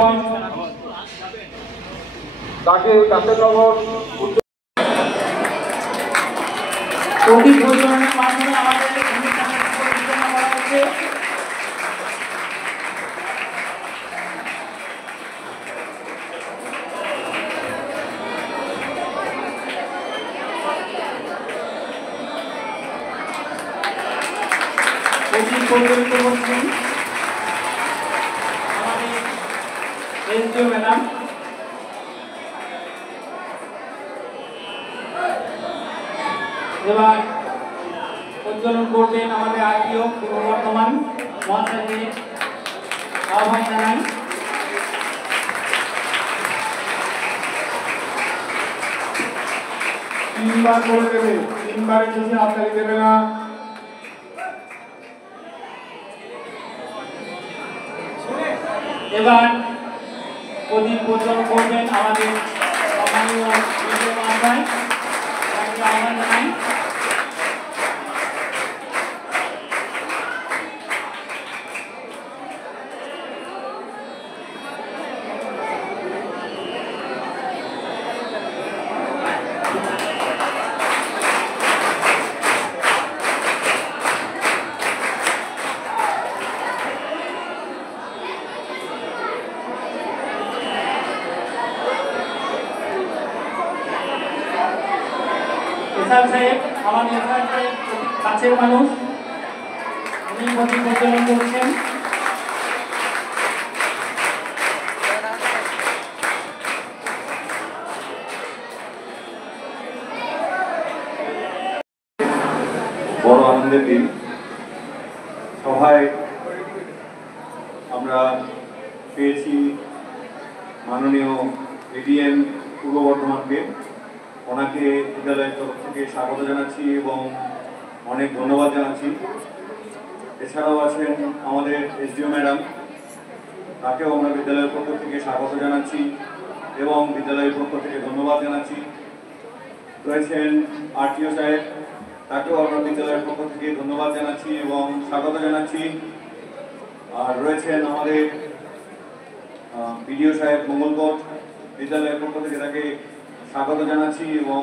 রহমান তাকে কাশেনগর প্রদীপ প্রজ্বলনের মাধ্যমে আমাদের অনুষ্ঠানের পরিচালনা করা হচ্ছে। প্রদীপ প্রজ্বলিত করছেন আমাদের এসডিও ম্যাডাম। এবার প্রজ্বলন করবেন আমাদের আরটিও পূর্ব বর্ধমান মহাশয়কে আহ্বান জানাই। তিনবার করে দেবে, তিনবারের বেশি হাততালি দেবে না। এবার প্রদীপ প্রজ্বলন করবেন আমাদের সম্মানীয় বিজয় মহাশয়, তাকে আহ্বান জানাই। এসআর সাহেব, আমাদের এসআর সাহেব কাছের মানুষ, উনি প্রদীপ প্রজ্বলন করছেন। বড় আনন্দের দিন। সভায় আমরা পেয়েছি মাননীয় এডিএম পূর্ব বর্ধমানকে। ওনাকে বিদ্যালয়ের তরফ থেকে স্বাগত জানাচ্ছি এবং অনেক ধন্যবাদ জানাচ্ছি। এছাড়াও আছেন আমাদের এসডিও ম্যাডাম, তাকেও আমরা বিদ্যালয়ের পক্ষ থেকে স্বাগত জানাচ্ছি এবং বিদ্যালয়ের পক্ষ থেকে ধন্যবাদ জানাচ্ছি। রয়েছেন আরটিও সাহেব, তাকেও আমরা বিদ্যালয়ের পক্ষ থেকে ধন্যবাদ জানাচ্ছি এবং স্বাগত জানাচ্ছি। আর রয়েছেন আমাদের বিডিও সাহেব মঙ্গলকোট, বিদ্যালয়ের পক্ষ থেকে তাকে স্বাগত জানাচ্ছি এবং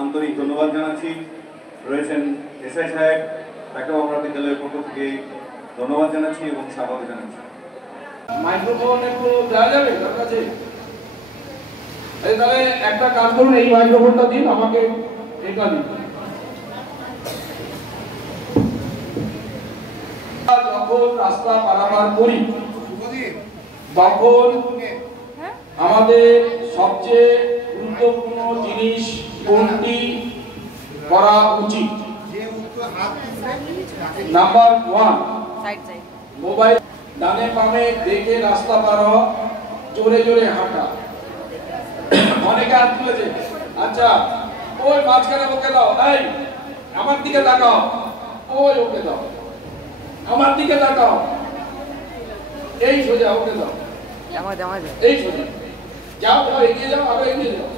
আন্তরিক ধন্যবাদ জানাচ্ছি। রয়েছেন এসআই সাহেব, তাকেও আমরা বিদ্যালয়ের পক্ষ থেকে ধন্যবাদ জানাচ্ছি এবং স্বাগত জানাচ্ছি। মাইক্রোফোন একটু দেওয়া যাবে তার কাছে? তাহলে একটা কাজ করুন, এই মাইক্রোফোনটা দিন আমাকে, এটা দিন। যখন রাস্তা পারাপার করি তখন আমাদের সবচেয়ে গুরুত্বপূর্ণ জিনিস কোনটি করা উচিত? নাম্বার 1, মোবাইল ডানে বামে দেখে রাস্তা পার হওয়া, জোরে জোরে হাঁটা। অনেকে হাত তুলেছে। আচ্ছা, ওই মাঝখানে ওকে দাও, এই আমার দিকে তাকাও, ওই ওকে দাও, আমার দিকে তাকাও, এই সোজা ওকে দাও, এই সোজা যাও, যাও এগিয়ে যাও, আরো এগিয়ে যাও।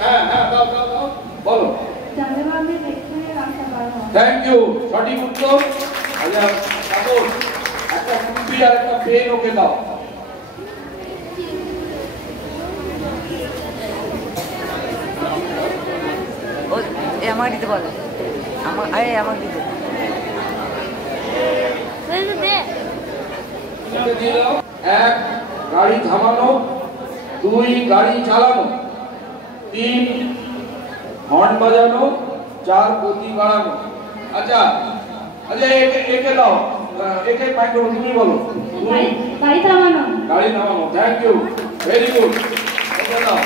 হ্যাঁ হ্যাঁ, দাও দাও দাও, বলো। থ্যাংক ইউ, সঠিক উত্তর। আচ্ছা সাপোজ একটা টুপি আর একটা পেন ওকে দাও। আমার দিতে বলে, আমার দিতে দিয়ে দাও। 1, গাড়ি থামানো, 2, গাড়ি চালানো, 3, হর্ন বাজানো, 4, গতি বাড়ানো। আচ্ছা আচ্ছা, একে দাও, একে মাইক্রোফোন তুমি বলো। গাড়ি থামানো। গাড়ি থামানো, থ্যাংক ইউ, ভেরি গুড। ওকে দাও।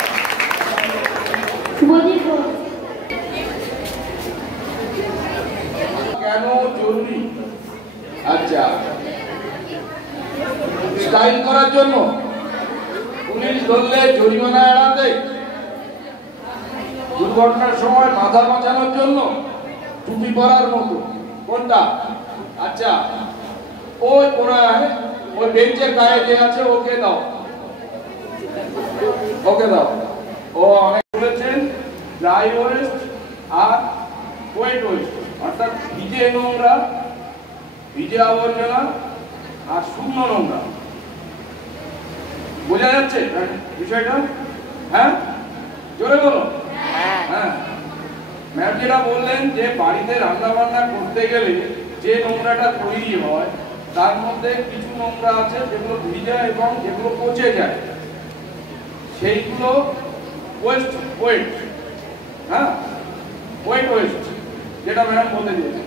কেন জরুরি? আচ্ছা, স্টাইল করার জন্য, পুলিশ ধরলে জরিমানা এড়াতে, দুর্ঘটনার সময় মাথা বাঁচানোর জন্য, টুপি পরার মতো, কোনটা? আচ্ছা, ওই কোনায় ওই বেঞ্চের গায়ে যে আছে ওকে দাও, ওকে দাও। ও অনেক বলেছেন ড্রাই ওয়েস্ট আর ওয়েট ওয়েস্ট, অর্থাৎ ভিজে নোংরা, ভিজে আবর্জনা আর শুকনো নোংরা। বোঝা যাচ্ছে বিষয়টা? হ্যাঁ, জোরে বলো। হ্যাঁ, ম্যাম যেটা বললেন যে বাড়িতে রান্না বান্না করতে গেলে যে নোংরাটা তৈরি হয় তার মধ্যে কিছু নোংরা আছে যেগুলো ভিজে এবং যেগুলো পচে যায়, সেইগুলো ওয়েস্ট, হ্যাঁ, ওয়েস্ট যেটা ম্যাডাম বলতে দিয়েছে।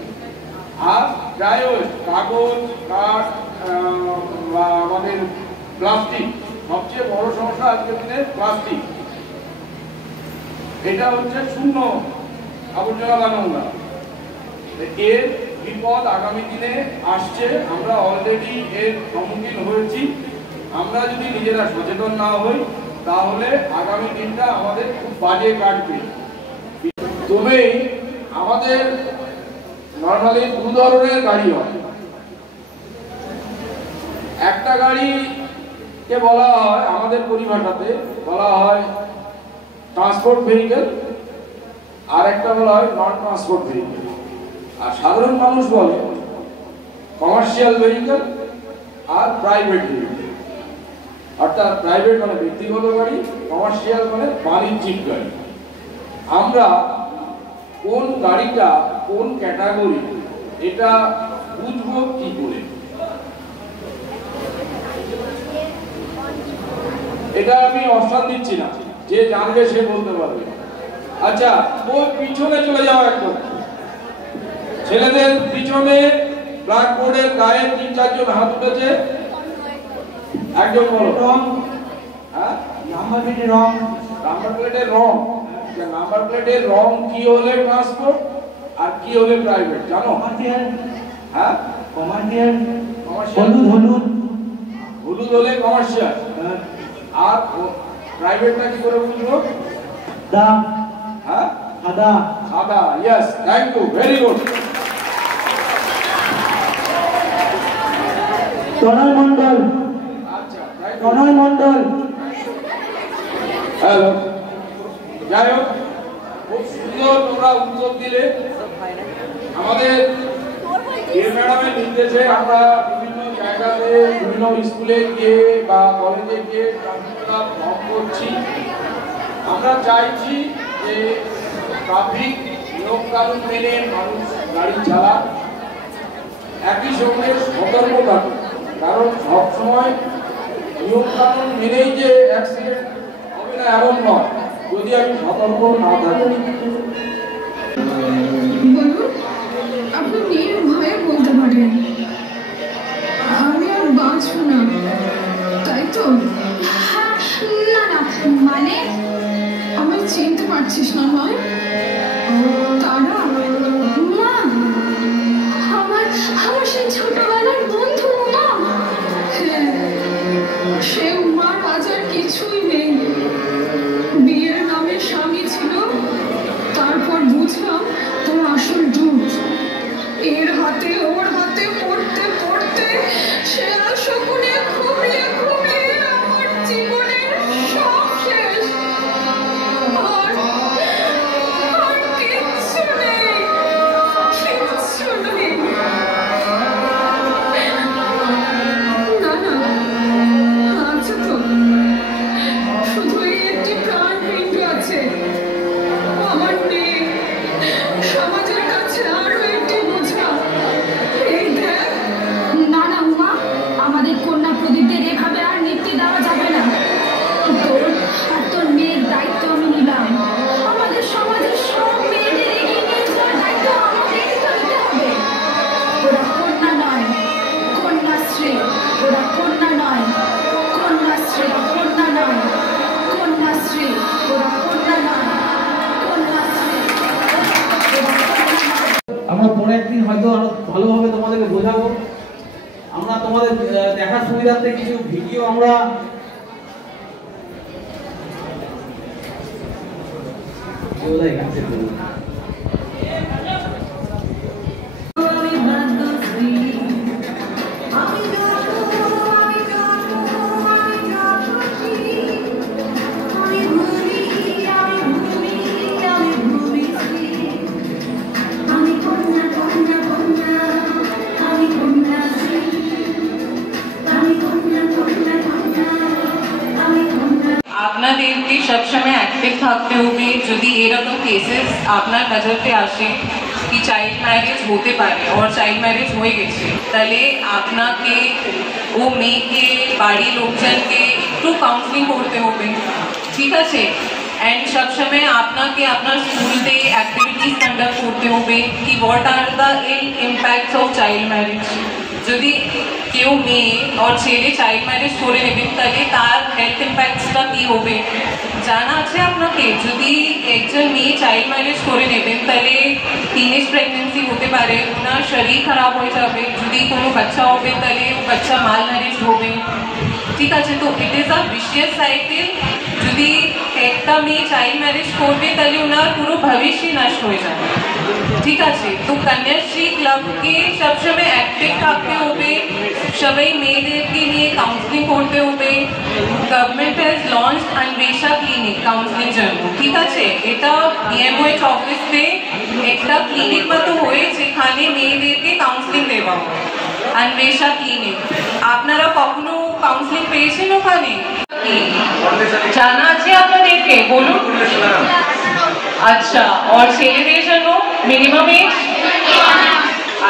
আর ড্রাই ওয়েস্ট, কাগজ, কাঠ বা আমাদের প্লাস্টিক, সবচেয়ে বড় সমস্যা আজকের দিনে প্লাস্টিক। এটা হচ্ছে শূন্য আবর্জনা বা নোংরা। এর বিপদ আগামী দিনে আসছে, আমরা অলরেডি এর সম্মুখীন হয়েছি। আমরা যদি নিজেরা সচেতন না হই তাহলে আগামী দিনটা আমাদের খুব বাজে কাটবে। তবে আমাদের নর্মালি দু ধরনের গাড়ি হয়। একটা গাড়িকে বলা হয় আমাদের পরিভাষাতে বলা হয় ট্রান্সপোর্ট ভেহিকেল, আর একটা বলা হয় নন ট্রান্সপোর্ট ভেহিকেল। আর সাধারণ মানুষ বলে কমার্শিয়াল ভেহিকেল আর প্রাইভেট ভেহিকেল। অর্থাৎ প্রাইভেট মানে ব্যক্তিগত গাড়ি, কমার্শিয়াল মানে বাণিজ্যিক গাড়ি। আমরা কোন গাড়িটা কোন ক্যাটাগরি এটা বুঝবো কি করে? এটা আমি অপশন দিচ্ছি না, যে জানবে সে বলতে পারবে। আচ্ছা, ওই পিছনে চলে যাও একদম, ছেলেদের পিছনে ব্ল্যাকবোর্ডের গায়ে 3-4 জন হাত উঠেছে, একজন বলো। রং, হ্যাঁ, নাম্বার প্লেটের রং, নাম্বার প্লেটের রং, নাম্বার প্লেটের রং কি হলে ট্রান্সপোর্ট আর কি হলে প্রাইভেট জানো? হ্যাঁ, কমার্শিয়াল, হলুদ হলুদ হলে কমার্শিয়াল, আর প্রাইভেটটা কি করে বুঝবো? দা, হ্যাঁ, সাদা, সাদা। Yes, thank you, very good. Tanay Mondal, আচ্ছা, তনয় মন্ডল, হ্যালো। যাই হোক, খুব সুন্দর তোমরা উত্তর দিলে। আমাদের ম্যাডামের নির্দেশে আমরা বিভিন্ন জায়গাতে বিভিন্ন স্কুলে গিয়ে বা কলেজে গিয়ে ফর্ম করছি। আমরা চাইছি যে ট্রাফিক নিয়ম কানুন মেনে মানুষ গাড়ি চালান, একই সঙ্গে সতর্ক থাকুন। কারণ সবসময় নিয়ম কানুন মেনেই যে অ্যাক্সিডেন্ট হবে না এমন নয়, যদি আমি সতর্ক না থাকি। আপনি নির্ভয়ে বলতে পারেন আমি আর বাঁচব না, তাই তো? না না, মানে আমি চিনতে পারছিস না নয়? তারা মা, আমার সেই ছোটবেলার বন্ধু মা। সে মার আজ আর কিছুই নেই। বিয়ের নামে স্বামী ছিল, তারপর বুঝলাম তোর আসল দুধ। এর হাতে ওর হাতে পড়তে পড়তে সে আর শকুনে ঘুমিয়ে ঘুমিয়ে আমার জীবনের সব শেষ। আর কিচ্ছু নেই, কিচ্ছু নেই। না না, আছে তো, শুধু একটি প্রাণপিণ্ড আছে আমার নেই। সমাজের কাছে আরো একটি বোঝা। এই দেখ। না না উমা, আমাদের কন্যা প্রদীপদের এভাবে আর নেতৃত্ব দেওয়া যাবে না। তোর মেয়ের দায়িত্ব আমি নিলাম। আমাদের সমাজের সব মেয়েদের এগিয়ে নিয়ে যাওয়ার দায়িত্ব আমাদেরই তো নিতে হবে। ওরা কন্যা নয়, কন্যাশ্রী। ওরা কন্যা নয়, কন্যাশ্রী। কন্যা নয়, কন্যাশ্রী। ওরা কন্যা নয়, কন্যাশ্রী। আমরা পরের দিন হয়তো আরো ভালোভাবে তোমাদেরকে বোঝাবো। আমরা তোমাদের দেখার সুবিধার্থে কিছু ভিডিও আমরা আমি আপনাদেরকে সবসময় অ্যাক্টিভ থাকতে হবে। যদি এরকম কেসেস আপনার নজরতে আসে কি চাইল্ড ম্যারেজ হতে পারে আর চাইল্ড ম্যারেজ হয়ে গেছে, তাহলে আপনাকে ও মেয়েকে বাড়ির লোকজনকে একটু কাউন্সিলিং করতে হবে, ঠিক আছে। অ্যান্ড সবসময় আপনাকে আপনার স্কুলতে অ্যাক্টিভিটিস কন্ডাক্ট করতে হবে কি what are the impacts of child marriage. যদি কেউ মেয়ে আর ছেলে চাইল্ড ম্যারেজ করে নেবেন তাহলে তার হেলথ ইম্প্যাক্টসটা কী হবে জানা আছে আপনাকে? যদি একজন মেয়ে চাইল্ড ম্যারেজ করে নেবেন তাহলে টিনেজ প্রেগনেন্সি হতে পারে, ওনার শরীর খারাপ হয়ে যাবে, যদি কোনো বাচ্চা হবে তাহলে ও বাচ্চা মাল ম্যারেজ হবে, ঠিক আছে। তো it is a vicious cycle. যদি একটা মেয়ে চাইল্ড ম্যারেজ করবে তাহলে ওনার পুরো ভবিষ্যই নষ্ট হয়ে যাবে, ঠিক আছে। তো কন্যাশ্রী ক্লাবকে সবসময় অ্যাক্টিভ থাকতে হবে, সবাই মেয়েদেরকে নিয়ে কাউন্সিলিং করতে হবে। Government has launch Anwesha clinic counselling জন্য, ঠিক আছে। এটা ডিএমওএইচ অফিসে একটা ক্লিনিক মতো হয়ে যেখানে মেয়েদেরকে কাউন্সিলিং দেওয়া হয়, অন্বেষা ক্লিনিক। আপনারা কখনো কাউন্সিলিং পেয়েছেন ওখানে? জানা আছে আপনাদেরকে? বলুন। আচ্ছা, আর ছেলেদের জন্য মিনিমাম এজ?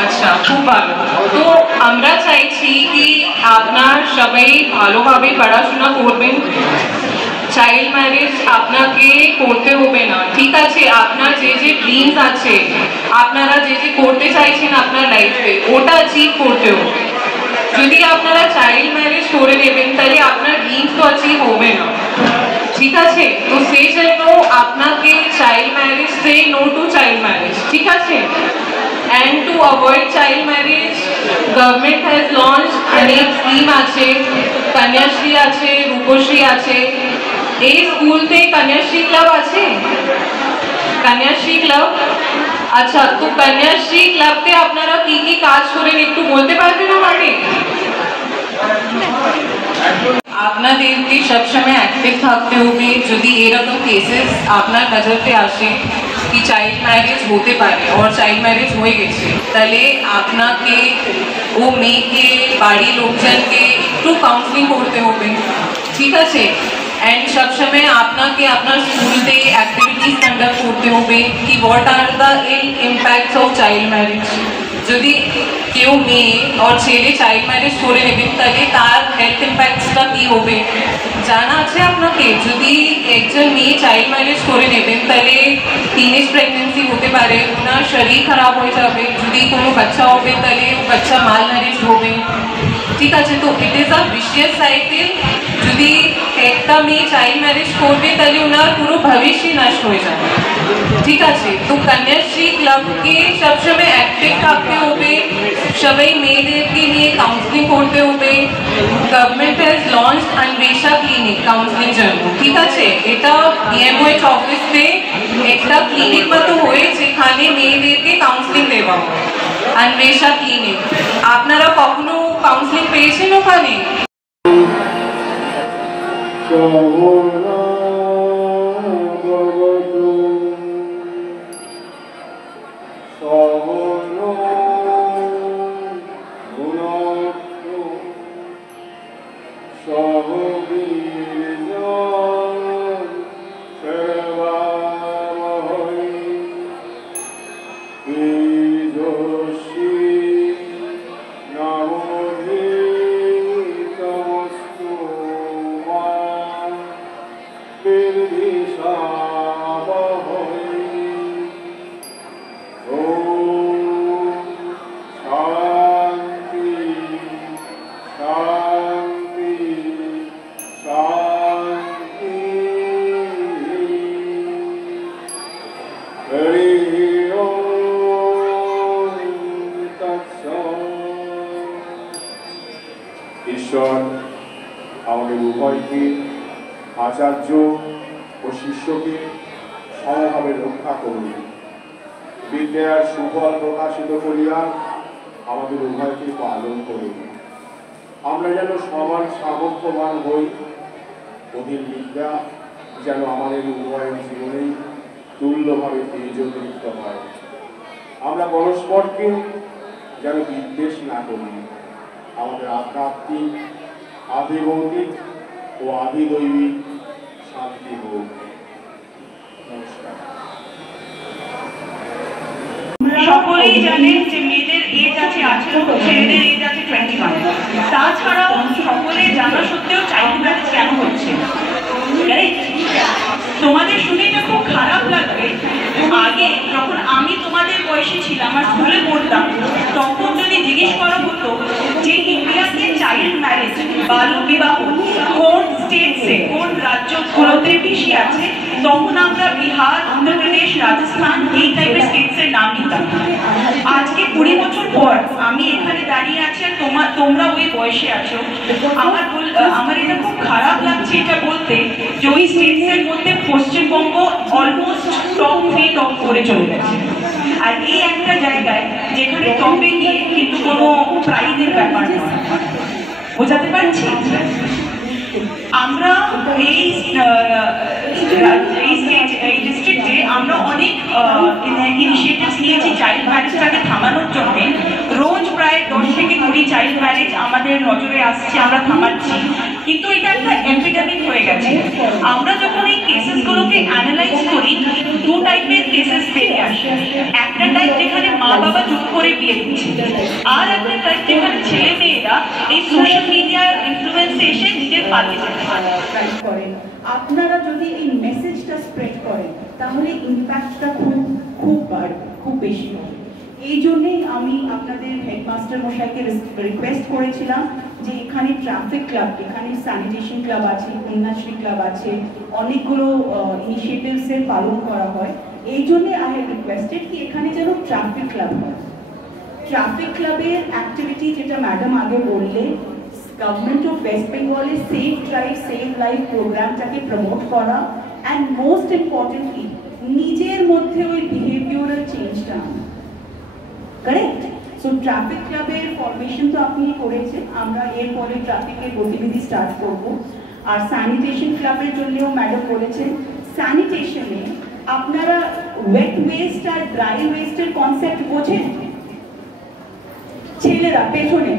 আচ্ছা, খুব ভালো। তো আমরা চাইছি কি আপনার সবাই ভালোভাবে পড়াশোনা করবেন, চাইল্ড ম্যারেজ আপনাকে করতে হবে না, ঠিক আছে। আপনার যে যে ড্রিমস আছে, আপনারা যে যে করতে চাইছেন আপনার লাইফে, ওটা অ্যাচিভ করতে হবে। যদি আপনারা চাইল্ড ম্যারেজ করে নেবেন তাহলে আপনার ড্রিমস তো অ্যাচিভ হবে না, ঠিক আছে। তো সেই জন্য আপনাকে চাইল্ড ম্যারেজ, সে নো টু চাইল্ড ম্যারেজ, ঠিক আছে। And to avoid child marriage, government has launched অনেক স্কিম আছে, কন্যাশ্রী আছে, রূপশ্রী আছে। এই স্কুলতে কন্যাশ্রী ক্লাব আছে? কন্যাশ্রী ক্লাব, আচ্ছা। তো কন্যাশ্রী ক্লাবতে আপনারা কি কি কাজ করেন একটু বলতে পারবেন আমাকে? আপনাদেরকে সবসময় অ্যাক্টিভ থাকতে হবে। যদি এরকম কেসেস আপনার নজরতে আসে কি চাইল্ড ম্যারেজ হতে পারে আর চাইল্ড ম্যারেজ হয়ে গেছে, তাহলে আপনাকে ও মেয়েকে বাড়ির লোকজনকে একটু কাউন্সিলিং করতে হবে, ঠিক আছে। অ্যান্ড সবসময় আপনাকে আপনার স্কুলতে অ্যাক্টিভিটিস কন্ডাক্ট করতে হবে কি what are the impacts of child marriage. যদি কেউ মেয়ে আর ছেলে চাইল্ড ম্যারেজ করে নেবেন তাহলে তার হেলথ ইম্প্যাক্টসটা কী হবে জানা আছে আপনাকে? যদি একজন মেয়ে চাইল্ড ম্যারেজ করে নেবেন তাহলে টিনেজ প্রেগনেন্সি হতে পারে, ওনার শরীর খারাপ হয়ে যাবে, যদি কোনো বাচ্চা হবে তাহলে ও বাচ্চা মাল ম্যারেজ হবে, ঠিক আছে। তো it is a vicious cycle. যদি একটা মেয়ে চাইল্ড ম্যারেজ করবে তাহলে ওনার পুরো ভবিষ্যই নষ্ট হয়ে যাবে, ঠিক আছে। তো কন্যাশ্রী ক্লাবকে সবসময় অ্যাক্টিভ থাকতে হবে, সবাই মেয়েদেরকে নিয়ে কাউন্সিলিং করতে হবে। Government has launch Anwesha clinic counselling জন্য, ঠিক আছে। এটা ডিএমওএইচ অফিসে একটা ক্লিনিক মতো হয়ে যেখানে মেয়েদেরকে কাউন্সিলিং দেওয়া হয়, অন্বেষা ক্লিনিক। আপনারা কখনো কাউন্সিলিং পেয়েছেন ওখানে? ঈশ্বর আমাদের উভয়কে, আচার্য ও শিষ্যকে সমভাবে রক্ষা করুন। বিদ্যার সুফল প্রকাশিত করিয়া আমাদের উভয়কে পালন করুন। আমরা যেন সবার সামর্থ্যবান হই, অধীন বিদ্যা যেন আমাদের উভয়ের জীবনেই তুল্যভাবে তেজোদীপ্ত হয়। আমরা পরস্পরকে যেন বিদ্বেষ না করি। আমাদের আধ্যাত্মিক, আধিভৌতিক ও আধিদৈবিক শান্তি হোক। নমস্কার। সকলেই জানেন যে মেয়েদের এজ আছে 18, ছেলেদের এজ আছে 21। তাছাড়াও সকলে জানা সত্ত্বেও চাইল্ড ম্যারেজ কেন হচ্ছে? তোমাদের শুনে এটা খুব খারাপ লাগবে। আগে যখন আমি তোমাদের বয়সে ছিলাম আর স্কুলে পড়তাম, তখন যদি জিজ্ঞেস করা হতো যে ইন্ডিয়াতে চাইল্ড ম্যারেজ বাল্য বিবাহ কোন স্টেটসে, কোন রাজ্যগুলোতে বেশি আছে, তখন আমরা বিহার, উত্তরপ্রদেশ, রাজস্থান এই টাইপের স্টেটসের নাম নিতাম। আজকে 20 বছর পর আমি এখানে দাঁড়িয়ে আছি আর তোমরা ওই বয়সে আছো। আমার এটা খুব খারাপ লাগছে এটা বলতে যে ওই স্টেটসের মধ্যে পশ্চিমবঙ্গ অলমোস্ট টপ 3 টপ 4 চলে গেছে। আর এই একটা জায়গায় যেখানে টপে গিয়ে কিন্তু কোনো প্রাইজের ব্যাপার নয়। বোঝাতে পারছি? আমরা এই ডিস্ট্রিক্টে আমরা অনেক ইনিশিয়েটিভস নিয়েছি চাইল্ড ম্যারেজটাকে থামানোর জন্য। রোজ প্রায় 10 থেকে 20 চাইল্ড ম্যারেজ আমাদের নজরে আসছে, আমরা থামাচ্ছি। কিন্তু এটা একটা এপিডেমিক হয়ে গেছে। আমরা যখন এই কেসেসগুলোকে অ্যানালাইজ করি, 2 টাইপের কেসেস বেরিয়ে আসে। একটা টাইপ যেখানে মা বাবা জোর করে বিয়ে দিচ্ছে, আর একটা টাইপ যেখানে ছেলে মেয়েরা এই সোশ্যাল মিডিয়ার ইনফ্লুয়েন্সে এসে নিজের পালিয়ে যায়। আপনারা যদি এই মেসেজটা স্প্রেড করেন তাহলে ইম্প্যাক্টটা খুব বাড়বে, খুব বেশি হবে। এই জন্যেই আমি আপনাদের হেডমাস্টার মশাইকে রিকোয়েস্ট করেছিলাম যে এখানে ট্রাফিক ক্লাব, এখানে স্যানিটেশন ক্লাব আছে, কন্যাশ্রী ক্লাব আছে, অনেকগুলো ইনিশিয়েটিভসের পালন করা হয়। এই জন্যে আমি রিকোয়েস্টেড কি এখানে যেন ট্রাফিক ক্লাব হয়। ট্রাফিক ক্লাবের অ্যাক্টিভিটি যেটা ম্যাডাম আগে বললেন, গভর্নমেন্ট অফ ওয়েস্ট বেঙ্গলের সেভ ড্রাইভ সেভ লাইফ প্রোগ্রামটাকে প্রমোট করা, অ্যান্ড মোস্ট ইম্পর্টেন্টলি নিজের মধ্যে ওই বিহেভিয়ারাল চেঞ্জটা আনা। কারেক্ট? সো ট্রাফিক ক্লাবের ফরমেশন তো আপনি করেছেন, আমরা এরপরে ট্রাফিকের গতিবিধি স্টার্ট করব। আর স্যানিটেশন ক্লাবের জন্যও ম্যাডাম বলেছেন স্যানিটেশনে আপনারা ওয়েট ওয়েস্ট আর ড্রাই ওয়েস্টের কনসেপ্ট বোঝেন? ছেলেরা পেছনে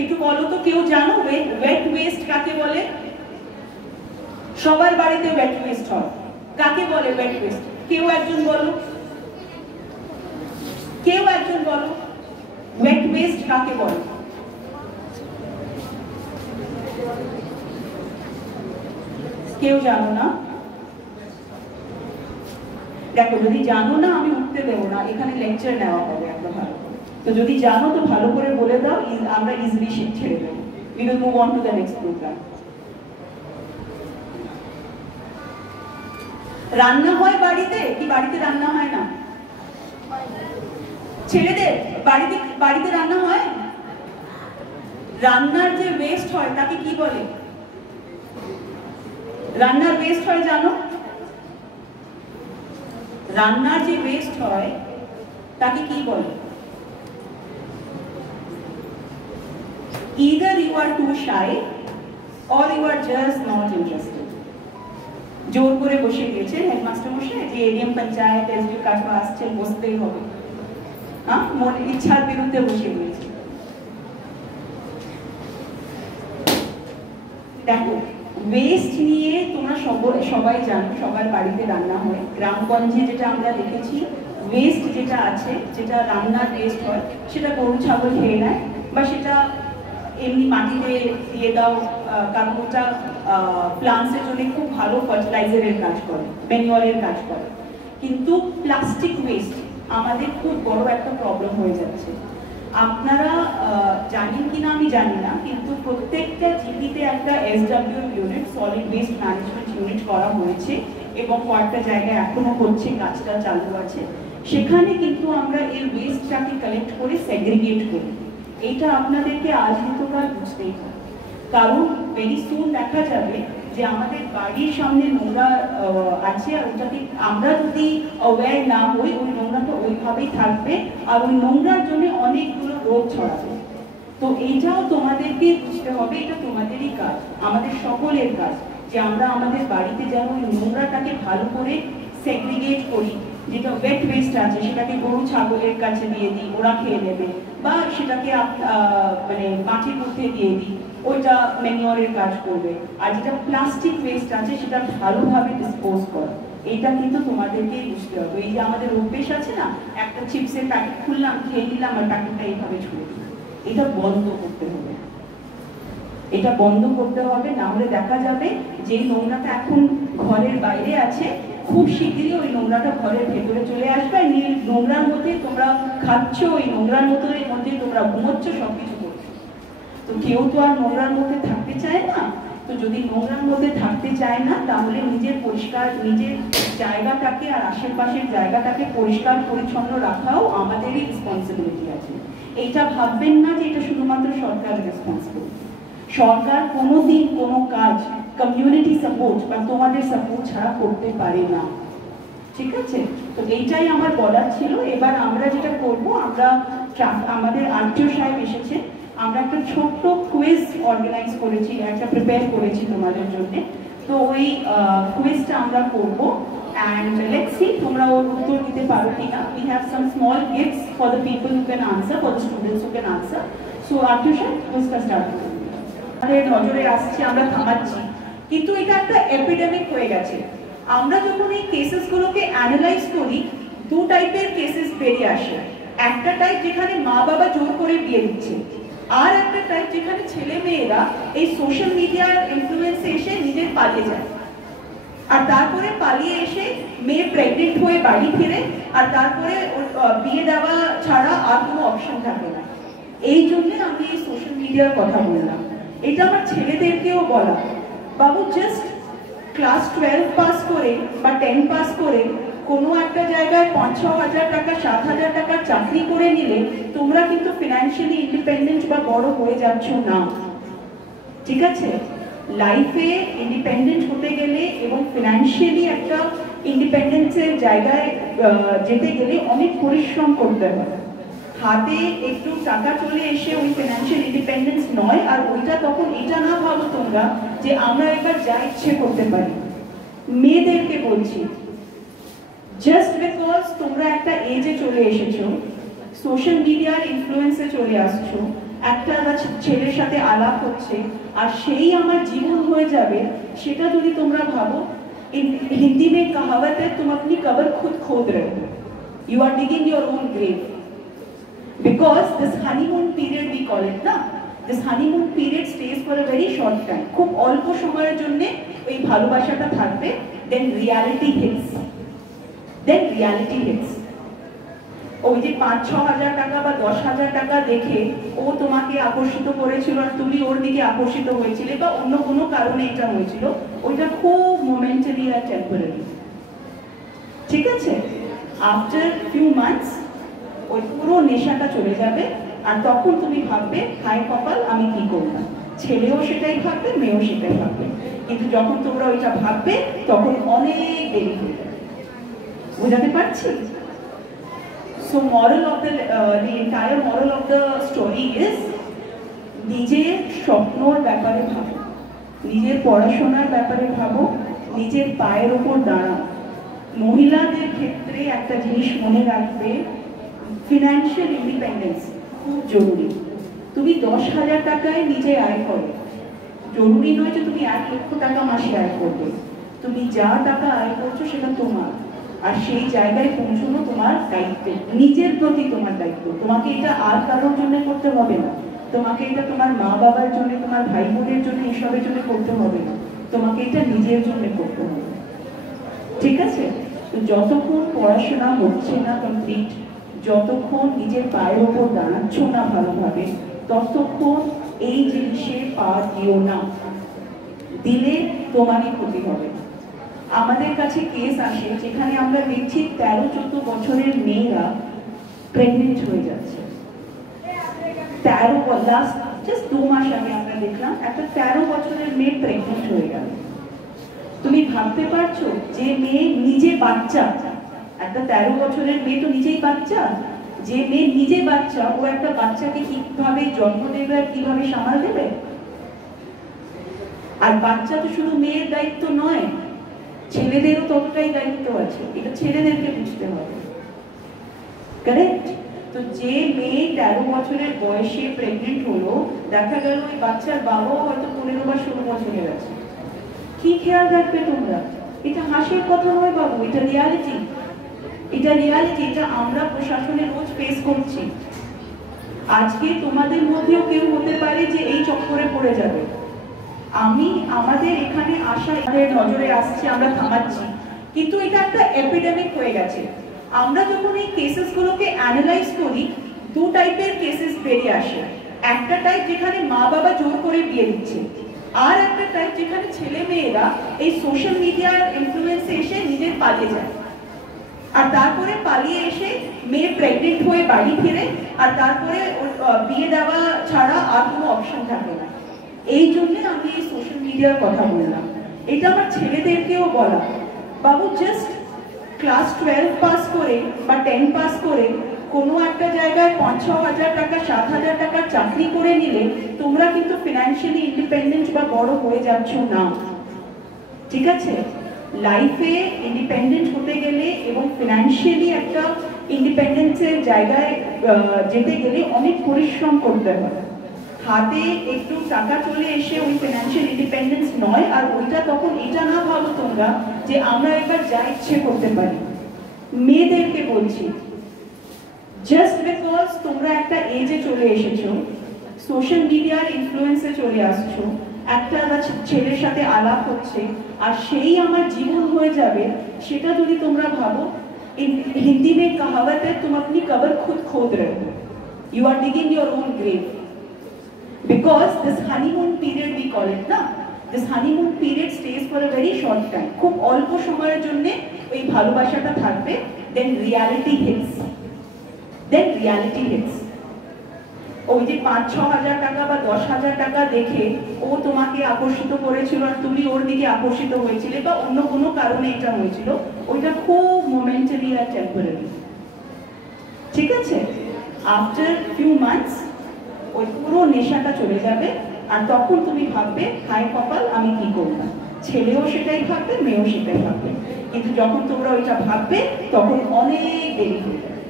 একটু বলো তো, কেউ জানো ওয়েট ওয়েস্ট কাকে বলে? সবার বাড়িতে ওয়েট ওয়েস্ট হয়, কাকে বলে ওয়েট ওয়েস্ট? কেউ একজন বলো, কেউ একজন বলো ওয়েট ওয়েস্ট কাকে বলে? কেউ জানো না? দেখো, যদি জানো না আমি উঠতে দেবো না, এখানে লেকচার নেওয়া হবে একটা ভালো। তো যদি জানো তো ভালো করে বলে দাও, আমরা ইজিলি ছেড়ে দেবো। We will move on to the next program. রান্না হয় বাড়িতে কি বাড়িতে রান্না হয় না? ছেলেদের বাড়িতে রান্না হয়? রান্নার যে ওয়েস্ট হয় তাকে কি বলে? রান্নার ওয়েস্ট হয় জানো? রান্নার যে ওয়েস্ট হয় তাকে কি বলে? Either you are too shy or you are just not interested. জোর করে বসে দিয়েছেন হেডমাস্টার মশাই যে এডিএম পঞ্চায়েত এসডি কাটবা আসছেন, বসতেই হবে। হ্যাঁ, মনের ইচ্ছার বিরুদ্ধে বসে দিয়েছে। দেখো, ওয়েস্ট নিয়ে তোমরা সবাই জানো, সবার বাড়িতে রান্না হয়। গ্রামগঞ্জে যেটা আমরা দেখেছি, ওয়েস্ট যেটা আছে, যেটা রান্নার ওয়েস্ট হয়, সেটা গরু ছাগল খেয়ে নেয়, বা সেটা এমনি মাটিতে দিয়ে দাও, কারণ ওটা প্লান্টসের জন্য খুব ভালো ফার্টিলাইজারের কাজ করে, ম্যানুয়ারের কাজ করে। কিন্তু প্লাস্টিক ওয়েস্ট আমাদের খুব বড় একটা প্রবলেম হয়ে যাচ্ছে। আপনারা জানেন কিনা আমি জানি না, কিন্তু প্রত্যেকটা জিপিতে একটা SW unit, solid waste management unit করা হয়েছে, এবং কয়েকটা জায়গায় এখনো হচ্ছে, কাজটা চালু আছে। সেখানে কিন্তু আমরা এই ওয়েস্টটাকে কালেক্ট করে সেগ্রিগেট করি। এটা আপনাদেরকে আজ কাল বুঝতেই হবে, কারণ ভেরি সুন দেখা যাবে যে আমাদের বাড়ির সামনে নোংরা আছে, আর ওটাকে আমরা যদি অ্যাওয়্যার না হই, ওই নোংরাটা ওইভাবেই থাকবে, আর ওই নোংরার জন্য অনেকগুলো রোগ ছড়াবে। তো এইটাও তোমাদেরকে বুঝতে হবে, এটা তোমাদেরই কাজ, আমাদের সকলের কাজ, যে আমরা আমাদের বাড়িতে যেন ওই নোংরাটাকে ভালো করে সেগ্রিগেট করি, যেটা ওয়েট ওয়েস্ট আছে সেটাকে গরু ছাগলের কাছে দিয়ে দিই, ওরা খেয়ে নেবে, বা সেটাকে মানে মাটির মধ্যে দিয়ে দিই, ওইটা ম্যানিওরের কাজ করবে। আর যেটা প্লাস্টিক ওয়েস্ট আছে সেটা ভালোভাবে ডিসপোজ করা, এটা কিন্তু তোমাদেরকেই বুঝতে হবে। এই যে আমাদের অভ্যেস আছে না, একটা চিপসের প্যাকেট খুললাম, খেয়ে নিলাম আর প্যাকেটটা এইভাবে ছুঁড়ে দিলাম, এটা বন্ধ করতে হবে। এটা বন্ধ করতে হবে, না হলে দেখা যাবে যে নোংরাটা এখন ঘরের বাইরে আছে, খুব শীঘ্রই ওই নোংরাটা ঘরের ভেতরে চলে আসবে। আর নোংরার মধ্যে তোমরা খাচ্ছ, ওই নোংরার মধ্যে তোমরা ঘুমোচ্ছ, সবকিছু করছো। তো কেউ তো আর নোংরার মধ্যে থাকতে চায় না। তো যদি নোংরার মধ্যে থাকতে চায় না, তাহলে নিজের জায়গাটাকে আর আশেপাশের জায়গাটাকে পরিষ্কার পরিচ্ছন্ন রাখাও আমাদেরই রেসপন্সিবিলিটি আছে। এইটা ভাববেন না যে এটা শুধুমাত্র সরকারের রেসপন্সিবিলিটি। সরকার কোনোদিন কোনো কাজ কমিউনিটি সাপোর্ট বা তোমাদের সাপোর্ট ছাড়া করতে পারে না, ঠিক আছে? তো এইটাই আমার বলার ছিল। এবার আমরা যেটা করব, আমাদের আরটিও সাহেব এসেছে, আমরা একটা ছোট্ট কুইজ অর্গানাইজ করেছি, একটা প্রিপেয়ার করেছি তোমাদের জন্য। তো ওই কুইজটা আমরা করবো, and let's see তোমরা ওর উত্তর দিতে পারো কিনা। We have some small gifts for the people who can answer, for the students who can answer. So RTO সাহেব কুইজটা স্টার্ট করুন। আমাদের নজরে আসছে, আমরা থামাচ্ছি, কিন্তু এটা একটা এপিডেমিক হয়ে গেছে। আমরা যখন এই কেসেসগুলোকে অ্যানালাইজ করি, দু টাইপের কেসেস বেরিয়ে আসে। একটা টাইপ যেখানে মা বাবা জোর করে বিয়ে দিচ্ছে, আর একটা টাইপ যেখানে ছেলে মেয়েরা এই সোশ্যাল মিডিয়ার ইনফ্লুয়েন্সে এসে নিজের পালিয়ে যায়, আর তারপরে পালিয়ে এসে মেয়ে প্রেগনেন্ট হয়ে বাড়ি ফিরে, আর তারপরে বিয়ে দেওয়া ছাড়া আর কোনো অপশন থাকে না। এই জন্য আমি এই সোশ্যাল মিডিয়ার কথা বললাম। এটা আমার ছেলেদেরকেও বলা, বাবু জাস্ট ক্লাস 12 পাস করে বা 10 পাস করে কোনো একটা জায়গায় 5-6 হাজার টাকা 7 হাজার টাকার চাকরি করে নিলে তোমরা কিন্তু ফিনান্সিয়ালি ইন্ডিপেন্ডেন্ট বা বড় হয়ে যাচ্ছ না, ঠিক আছে? লাইফে ইন্ডিপেন্ডেন্ট হতে গেলে এবং ফিনান্সিয়ালি একটা ইন্ডিপেন্ডেন্সের জায়গায় যেতে গেলে অনেক পরিশ্রম করতে হয়। হাতে একটু টাকা চলে এসে ওই ফিনান্সিয়াল ইন্ডিপেন্ডেন্স নয়। আর ওইটা তখন এটা না ভাবো তোমরা যে আমরা এবার যা ইচ্ছে করতে পারি। মেয়েদেরকে বলছি, জাস্ট বিকজ তোমরা একটা এজে চলে এসেছো, সোশ্যাল মিডিয়ার ইনফ্লুয়েন্সে চলে আসছো, একটা ছেলের সাথে আলাপ হচ্ছে আর সেই আমার জীবন হয়ে যাবে, সেটা যদি তোমরা ভাবো, হিন্দি में कहावत है, तुम अपनी कब्र खुद खोद रहे हो, you are digging your own grave, because this honeymoon period we call it na, this honeymoon period stays for a very short time, খুব অল্প সময়ের জন্য ওই ভালোবাসাটা থাকবে, then reality hits, ওই যে 5-6 হাজার টাকা বা 10 হাজার টাকা দেখে ও তোমাকে আকর্ষিত করেছিল আর তুমি ওর দিকে আকর্ষিত হয়েছিলে, বা অন্য কোনো কারণে এটা হয়েছিল, ওইটা খুব মোমেন্টারি আর টেম্পোরারি, ঠিক আছে? আফটার ফিউ মান্থস ওই পুরো নেশাটা চলে যাবে, আর তখন তুমি ভাববে হায় কপাল আমি কি করলাম। ছেলেও সেটাই ভাববে, মেয়েও সেটাই ভাববে, কিন্তু যখন তোমরা ওইটা ভাববে তখন অনেক দেরি হয়ে যাবে। বুঝাতে পারছি? So moral of the entire moral of the story is, নিজের স্বপ্নর ব্যাপারে ভাবো, নিজের পড়াশোনার ব্যাপারে ভাবো, নিজের পায়ের ওপর দাঁড়াও। মহিলাদের ক্ষেত্রে একটা জিনিস মনে রাখবে, ফিনান্সিয়াল ইন্ডিপেন্ডেন্স খুব জরুরি। তুমি 10,000 টাকায় নিজে আয় করো, জরুরি নয় যে তুমি 1 লক্ষ টাকা মাসে আয় করবে। তুমি যা টাকা আয় করছো সেটা তোমার, আর সেই জায়গায় পৌঁছানো তোমার দায়িত্ব, নিজের প্রতি তোমার দায়িত্ব। তোমাকে এটা আর কারোর জন্য করতে হবে না, তোমাকে এটা তোমার মা বাবার জন্য, তোমার ভাই বোনের জন্য, এসবের জন্য করতে হবে না, তোমাকে এটা নিজের জন্য করতে হবে, ঠিক আছে? তো যতক্ষণ পড়াশোনা হচ্ছে না কমপ্লিট, যতক্ষণ নিজের পায়ের ওপর দাঁড়াচ্ছ না ভালোভাবে, ততক্ষণ এই জিনিসে পা দিও না, দিলে তোমারই ক্ষতি হবে। আমাদের কাছে কেস আসে যেখানে আমরা দেখছি 13-14 বছরের মেয়েরা প্রেগনেন্ট হয়ে যাচ্ছে। 13 লাস্ট জাস্ট 2 মাস আগে আমরা দেখলাম একটা 13 বছরের মেয়ে প্রেগনেন্ট হয়ে গেল। তুমি ভাবতে পারছো যে মেয়ে নিজে বাচ্চা, একটা 13 বছরের মেয়ে তো নিজেই বাচ্চা, যে মেয়ে নিজে বাচ্চা ও একটা বাচ্চাকে কিভাবে জন্ম দেবে আর কিভাবে সামাল দেবে? আর বাচ্চা তো শুধু মেয়ের দায়িত্ব নয়, ছেলেদেরও ততটাই দায়িত্ব আছে, এটা ছেলেদেরকে বুঝতে হবে। কারেক্ট? তো যে মেয়ে 13 বছরের বয়সে প্রেগনেন্ট হলো, দেখা গেল ওই বাচ্চার বাবাও হয়তো 15 বা 16 বছরের আছে, কি খেয়াল রাখবে তোমরা? এটা হাসির কথা নয় বাবু, এটা রিয়ালিটি। এটা রিয়ালিটি, এটা আমরা প্রশাসনে রোজ ফেস করছি। আজকে তোমাদের মধ্যেও কেউ হতে পারে যে এই চক্করে পড়ে যাবে। আমাদের এখানে আসা নজরে আসছে, আমরা থামাচ্ছি, কিন্তু এটা একটা এপিডেমিক হয়ে গেছে। আমরা যখন এই কেসেসগুলোকে অ্যানালাইজ করি, দু টাইপের কেসেস বেরিয়ে আসে। একটা টাইপ যেখানে মা বাবা জোর করে বিয়ে দিচ্ছে, আর একটা টাইপ যেখানে ছেলে মেয়েরা এই সোশ্যাল মিডিয়ার ইনফ্লুয়েন্সে এসে নিজের পালিয়ে যায়, আর তারপরে পালিয়ে এসে মেয়ে প্রেগনেন্ট হয়ে বাড়ি ফিরে, আর তারপরে বিয়ে দেওয়া ছাড়া আর কোনো অপশন থাকে না। এই জন্য আমি এই সোশ্যাল মিডিয়ার কথা বললাম। এটা আমার ছেলেদেরকেও বলা, বাবু জাস্ট ক্লাস 12 পাস করে বা 10 পাস করে কোনো একটা জায়গায় 5-6 হাজার টাকা 7 হাজার টাকার চাকরি করে নিলে তোমরা কিন্তু ফিনান্সিয়ালি ইন্ডিপেন্ডেন্ট বা বড় হয়ে যাচ্ছ না। ঠিক আছে? লাইফে ইন্ডিপেন্ডেন্ট হতে গেলে এবং ফিনান্সিয়ালি একটা ইন্ডিপেন্ডেন্সের জায়গায় যেতে গেলে অনেক পরিশ্রম করতে হয়। হাতে একটু টাকা চলে এসে ওই ফিনান্সিয়াল ইন্ডিপেন্ডেন্স নয়। আর ওইটা তখন এটা না ভাবো তোমরা যে আমরা এবার যা ইচ্ছে করতে পারি। মেয়েদেরকে বলছি, জাস্ট বিকজ তোমরা একটা এজে চলে এসেছো, সোশ্যাল মিডিয়ার ইনফ্লুয়েন্সে চলে আসছো, একটা ছেলের সাথে আলাপ হচ্ছে আর সেই আমার জীবন হয়ে যাবে, সেটা যদি তোমরা ভাবো, হিন্দি में कहावत है, तुम अपनी कब्र खुद खोद रहे हो, you are digging your own grave, because this honeymoon period we call it na, this honeymoon period stays for a very short time, খুব অল্প সময়ের জন্য ওই ভালোবাসাটা থাকবে, then reality hits, ওই যে 5-6 হাজার টাকা বা 10 হাজার টাকা দেখে ও তোমাকে আকর্ষিত করেছিল আর তুমি ওর দিকে আকর্ষিত হয়েছিলে বা অন্য কোনো কারণে এটা হয়েছিল, ওইটা খুব মোমেন্টারি আর টেম্পোরারি। ঠিক আছে? আফটার ফিউ মান্থস ওই পুরো নেশাটা চলে যাবে আর তখন তুমি ভাববে হায় কপাল আমি কি করলাম। ছেলেও সেটাই ভাববে, মেয়েও সেটাই ভাববে, কিন্তু যখন তোমরা ওইটা ভাববে তখন অনেক দেরি হয়ে যাবে।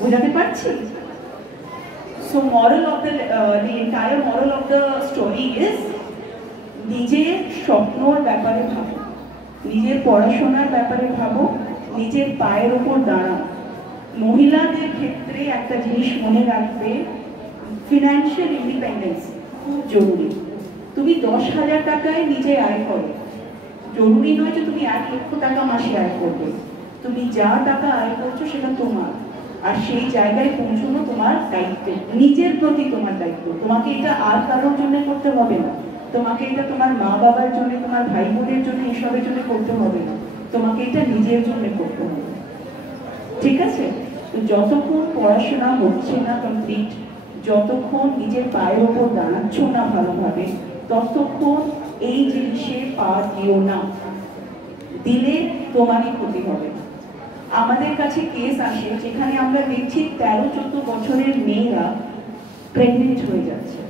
বুঝাতে পারছি? So moral of the entire moral of the story is, নিজের স্বপ্নর ব্যাপারে ভাবো, নিজের পড়াশোনার ব্যাপারে ভাবো, নিজের পায়ের উপর দাঁড়াও। মহিলাদের ক্ষেত্রে একটা জিনিস মনে রাখবে, ফিনান্সিয়াল ইন্ডিপেন্ডেন্স খুব জরুরি। তুমি 10,000 টাকায় নিজে আয় করো, জরুরি নয় যে তুমি 1 লক্ষ টাকা মাসে আয় করবে। তুমি যা টাকা আয় করছো সেটা তোমার, আর সেই জায়গায় পৌঁছানো তোমার দায়িত্ব, নিজের প্রতি তোমার দায়িত্ব। তোমাকে এটা আর কারোর জন্য করতে হবে না, তোমাকে এটা তোমার মা বাবার জন্য, তোমার ভাই বোনের জন্য, এসবের জন্য করতে হবে না, তোমাকে এটা নিজের জন্য করতে হবে। ঠিক আছে? তো যতক্ষণ পড়াশোনা হচ্ছে না কমপ্লিট, যতক্ষণ নিজের পায়ের ওপর দাঁড়াচ্ছ না ভালোভাবে, ততক্ষণ এই জিনিসে পা দিও না, দিলে তোমারই ক্ষতি হবে। আমাদের কাছে কেস আসে যেখানে আমরা দেখছি 13-14 বছরের মেয়েরা প্রেগনেন্ট হয়ে যাচ্ছে।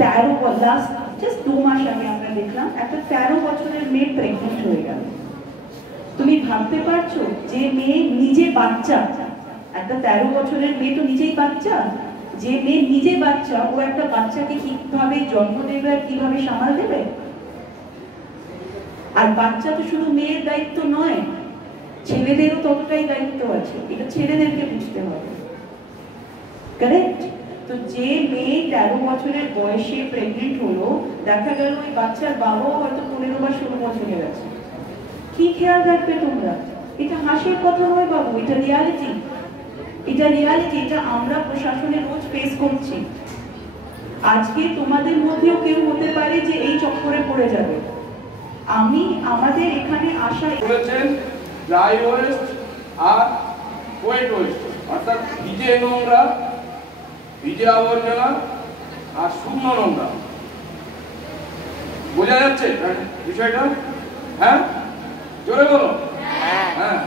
13 লাস্ট জাস্ট 2 মাস আগে আমরা দেখলাম একটা 13 বছরের মেয়ে প্রেগনেন্ট হয়ে গেল। তুমি ভাবতে পারছো যে মেয়ে নিজে বাচ্চা, একটা 13 বছরের মেয়ে তো নিজেই বাচ্চা, যে মেয়ে নিজে বাচ্চা ও একটা বাচ্চাকে কিভাবে জন্ম দেবে আর কিভাবে সামাল দেবে? আর বাচ্চা তো শুধু মেয়ের দায়িত্ব নয়, ছেলেদেরও ততটাই দায়িত্ব আছে, এটা ছেলেদেরকে বুঝতে হবে। কারেক্ট? তো যে মেয়ে 13 বছরের বয়সে প্রেগনেন্ট হলো, দেখা গেল ওই বাচ্চার বাবাও হয়তো 15 বা 16 বছরের আছে, কি খেয়াল রাখবে তোমরা? এটা হাসির কথা নয় বাবু, এটা রিয়ালিটি। এটা রিয়ালিটি, এটা আমরা প্রশাসনে রোজ ফেস করছি। আজকে তোমাদের মধ্যেও কেউ হতে পারে যে এই চক্করে পড়ে যাবে। আমাদের এখানে আসা বলেছেন ড্রাই ওয়েস্ট আর ওয়েট ওয়েস্ট, অর্থাৎ ভিজে নোংরা, ভিজে আবর্জনা আর শুকনো নোংরা। বোঝা যাচ্ছে বিষয়টা? হ্যাঁ, জোরে বলো। হ্যাঁ,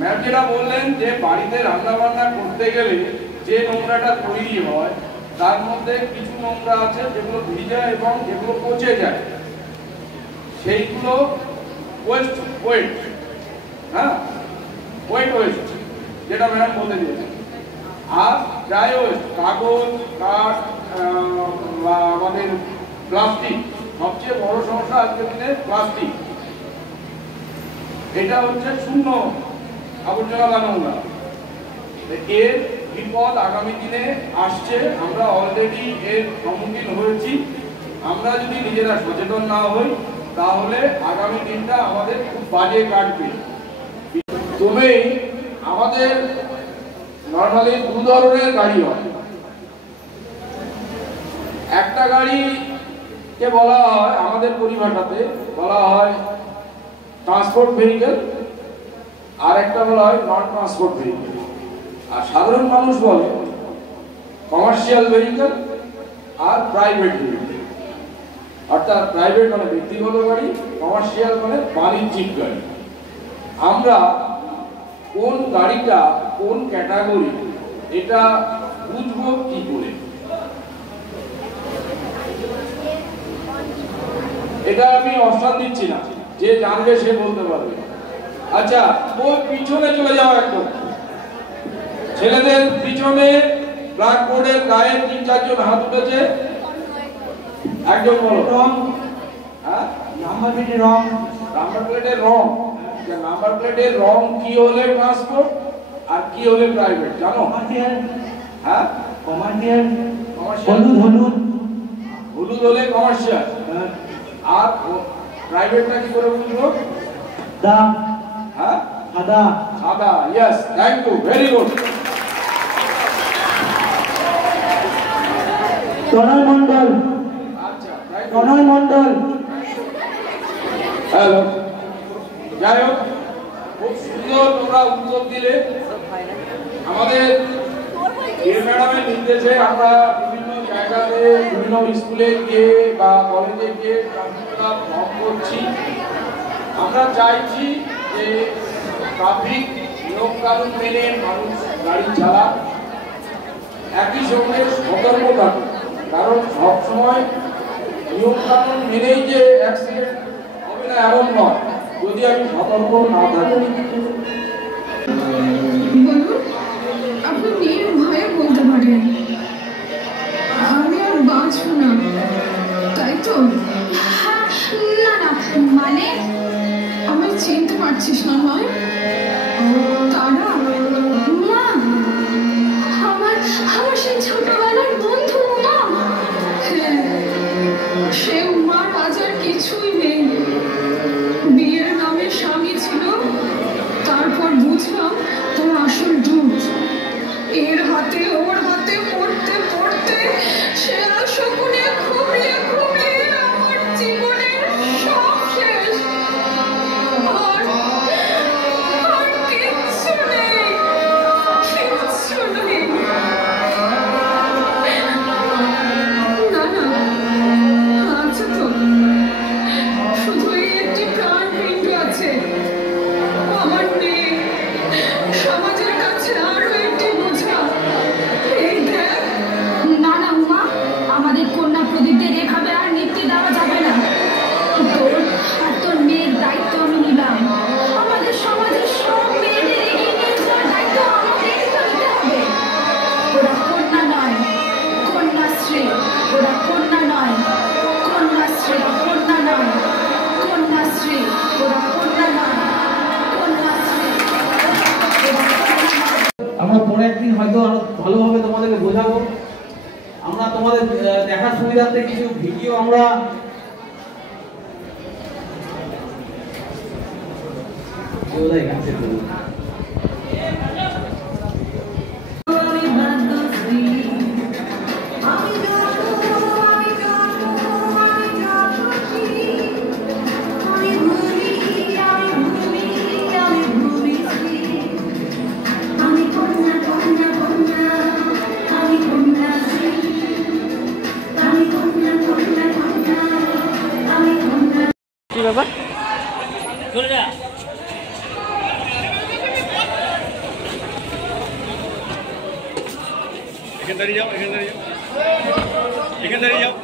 ম্যাম যেটা বললেন যে বাড়িতে রান্না বান্না করতে গেলে যে নোংরাটা তৈরি হয় তার মধ্যে কিছু নোংরা আছে যেগুলো ভিজে এবং যেগুলো পচে যায়। সেইগুলো ওয়েস্ট, হ্যাঁ ওয়েস্ট যেটা ম্যাডাম বলতে দিয়েছে। আর ড্রাই ওয়েস্ট, কাগজ, কাঠ বা আমাদের প্লাস্টিক, সবচেয়ে বড় সমস্যা আজকের দিনে প্লাস্টিক। এটা হচ্ছে শূন্য আবর্জনা বা নোংরা। এর বিপদ আগামী দিনে আসছে, আমরা অলরেডি এর সম্মুখীন হয়েছি। আমরা যদি নিজেরা সচেতন না হই তাহলে আগামী দিনটা আমাদের খুব বাজে কাটবে। তবে আমাদের নর্মালি দু ধরনের গাড়ি হয়। একটা গাড়িকে বলা হয় আমাদের পরিভাষাতে বলা হয় ট্রান্সপোর্ট ভেহিকেল, আর একটা বলা হয় নন ট্রান্সপোর্ট ভেহিকেল। আর সাধারণ মানুষ বলে কমার্শিয়াল ভেহিকেল আর প্রাইভেট ভেহিকেল। অর্থাৎ প্রাইভেট মানে ব্যক্তিগত গাড়ি, কমার্শিয়াল মানে বাণিজ্যিক গাড়ি। আমরা কোন গাড়িটা কোন ক্যাটাগরি এটা বুঝবো কি করে? এটা আমি অপশন দিচ্ছি না, যে জানবে সে বলতে পারবে। আচ্ছা, ও পিছনে চলে যাও একদম। ছেলেদের পিছনে ব্ল্যাকবোর্ডের গায়ে ৩-৪ জন হাত উঠেছে, একজন বলো। রং, হ্যাঁ নাম্বার প্লেটের রং, নাম্বার প্লেটের রং। নাম্বার প্লেটের রং কি হলে ট্রান্সপোর্ট আর কি হলে প্রাইভেট জানো? হ্যাঁ কমার্শিয়াল। হলুদ হলুদ হলুদ হলে কমার্শিয়াল। আর প্রাইভেটটা কি করে বুঝবো? দা, হ্যাঁ সাদা, সাদা। Yes, thank you, very good. Tanay Mondal. আচ্ছা, তনয় মন্ডল। হ্যালো, যাই হোক, খুব সুন্দর তোমরা উত্তর দিলে। আমাদের ম্যাডামের নির্দেশে আমরা বিভিন্ন জায়গাতে বিভিন্ন স্কুলে গিয়ে বা কলেজে গিয়ে ফর্ম করছি। আমরা চাইছি যে ট্রাফিক নিয়ম কানুন মেনে মানুষ গাড়ি চালাক, একই সঙ্গে সতর্ক থাকে। কারণ সবসময় নিয়ম কানুন মেনেই যে অ্যাক্সিডেন্ট হবে না এমন নয়, যদি আমি সতর্ক না থাকি। আপনি নির্ভয়ে বলতে পারেন আমি আর বাঁচব না, তাই তো? না না, মানে আমি চিনতে পারছিস না হয়? তারা মা, আমার সেই ছোটবেলার বন্ধু মা। হ্যাঁ, সে মার আজ আর কিছুই নেই। বিয়ের নামে স্বামী ছিল, তারপর বুঝলাম তোর আসল দুধ। এর হাতে ওর হাতে পড়তে পড়তে সে শকুনে ঘুমিয়ে ঘুমিয়ে আমার জীবনের সব শেষ। আর কিচ্ছু নেই, কিচ্ছু নেই। না না, আছে তো, শুধু একটি প্রাণপিণ্ড আছে আমার নেই। সমাজের কাছে আরো একটি বোঝা। এই দেখ। না না উমা, আমাদের কন্যা প্রদীপদের এভাবে আর নিতে দেওয়া যাবে না। তোর আর তোর মেয়ের দায়িত্ব আমি নিলাম। আমাদের সমাজের সব মেয়েদের এগিয়ে নিয়ে যাওয়ার দায়িত্ব আমাদেরই তো নিতে হবে। ওরা কন্যা নয়, কন্যাশ্রী। ওরা কন্যা নয়, কন্যাশ্রী। কন্যা নয়, কন্যাশ্রী। ওরা কন্যা নয়, কন্যাশ্রী। আমরা পরে একদিন হয়তো আরো ভালোভাবে তোমাদেরকে বোঝাবো। আমরা তোমাদের দেখার সুবিধার্থে কিছু ভিডিও আমরা কি ব্যাপার? চলে যা। এখানে দাঁড়িয়ে যাও, এখানে দাঁড়িয়ে যাও, এখানে দাঁড়িয়ে যাও।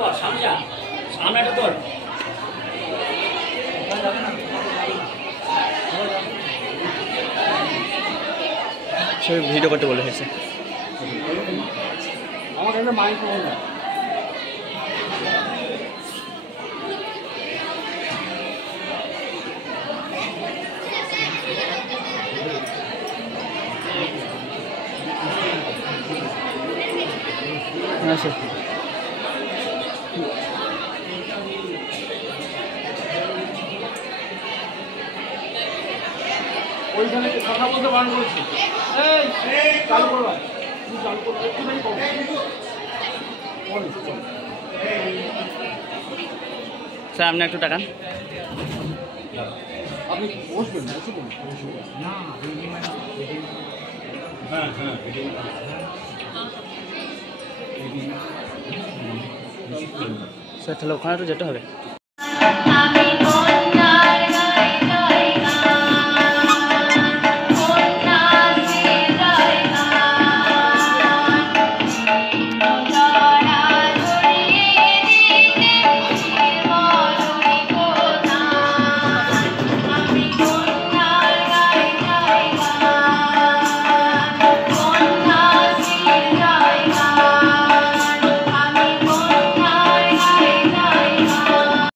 কর, সামনে যা, সামনে একটা তোর। সে ভিডিও করতে বলে হয়েছে। আমার কাছে মাইক পাবো না। আচ্ছা ওইখানে কথা বলতে বারণ করছি। এই চালু করবা, তুমি চালু করো, একটুখানি করো। স্যার আপনি একটু টাকান। আপনি বসবেন, বসবেন না। হ্যাঁ হ্যাঁ স্যার তাহলে ওখানে একটু যেতে হবে। আমি